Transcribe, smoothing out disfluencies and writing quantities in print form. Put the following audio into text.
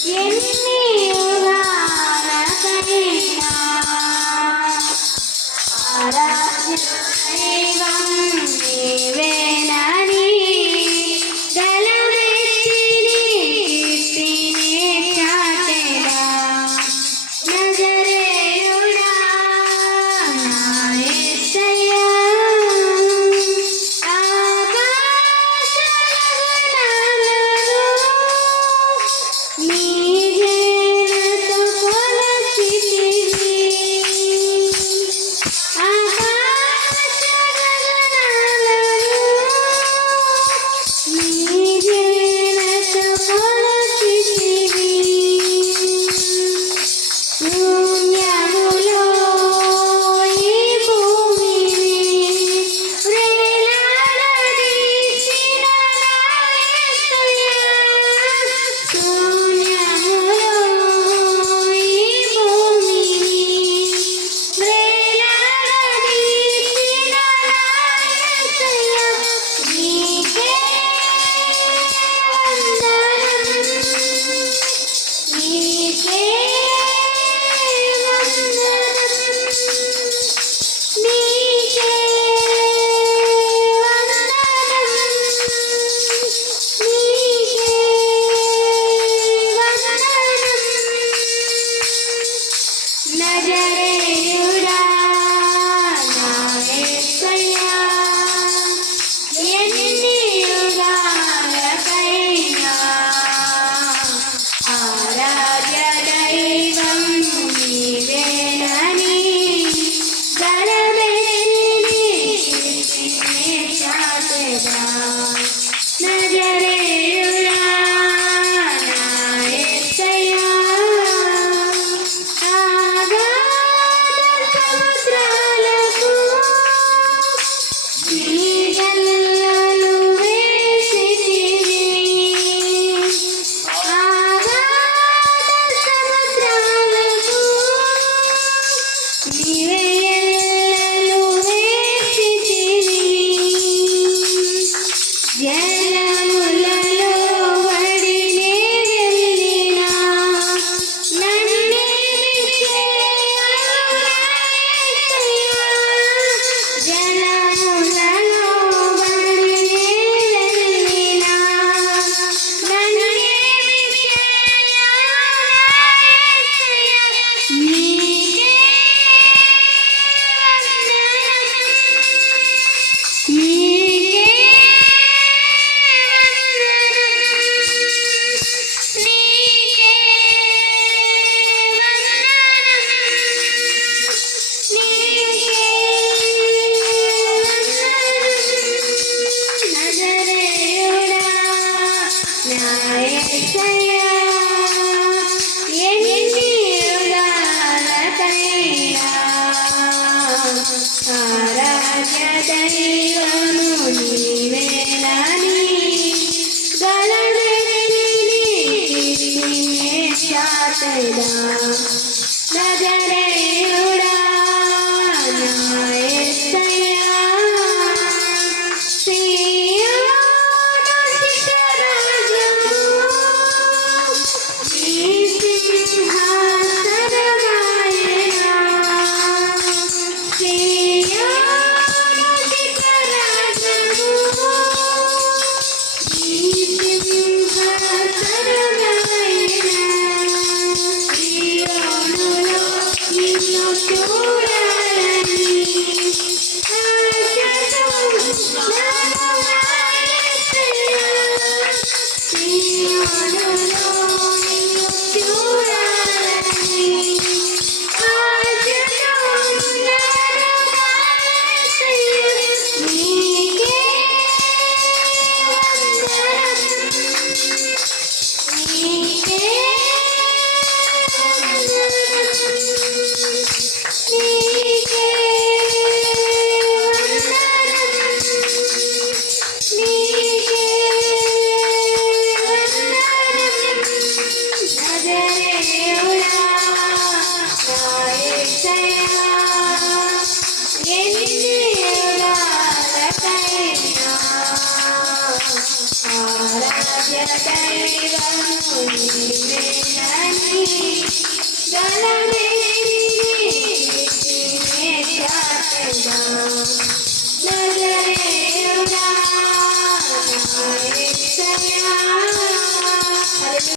ఎన్ని యుగాలకైనా ఆరాధ్య దైవం నీవేనని గలమెత్తి నీ కీర్తిని చాటెదా. నజరేయుడా నా యేసయ్యా, ఆకాశ గగనాలను నీ ఘనత కొలచితివి. ఆకాశ గగనాలను నీ ఘనత కొలచితివి. శూన్యములో ఈ భూమిని వేలాడదీసిన నా యేసయ్యా, శూన్యములో ఈ భూమిని వేలాడదీసిన నా యేసయ్యా, నీకే వందనం, నీకే వందనం, నీకే వందనం, నీకే వందనం. నజరేయుడా నా యేసయ్యా, ఎన్ని యుగాలకైనా ఆరాధ్య దైవం నీవేనని గలమెత్తి నీ కీర్తిని చాటెదా. నజరేయుడా నా యేసయ్యా, అగాధ సముద్రాలకు నీ గల్లలు వేసితివి. అగాధ సముద్రాలకు నీవే ఎల్లలు వేసితివి. జలములలో వడినే వెళ్ళినా నన్నేమి చేయగలవు నా యేసయ్యా. జలములలో వడినే వెళ్ళినా నన్నేమి చేయగలవు నా యేసయ్యా, నీకే వందనం, నీకే నజరేయుడా నా యేసయ్యా, ఎన్ని యుగాలకైనా ఆరాధ్య దైవము నీవేనని గలమెత్తి నీ కీర్తిని చాటెదా. నజరేయుడా నా యేసయ్యా, సీయోను శిఖరాగ్రము నీ సింహాసనమాయెనా. సీయోను శిఖరాగ్రము నీ సింహాసనమాయెనా. సీయోనులో నిన్ను చూడాలని ఆశతో నాలో నా యేసయ్యా, సీయోనులో నిన్ను చూడాలని ఆశతో నాలో నా యేసయ్యా, నీకే వందనం, నీకే ఆరాధ్య దైవము నీవే. నజరేయుడా నా యేసయ్యా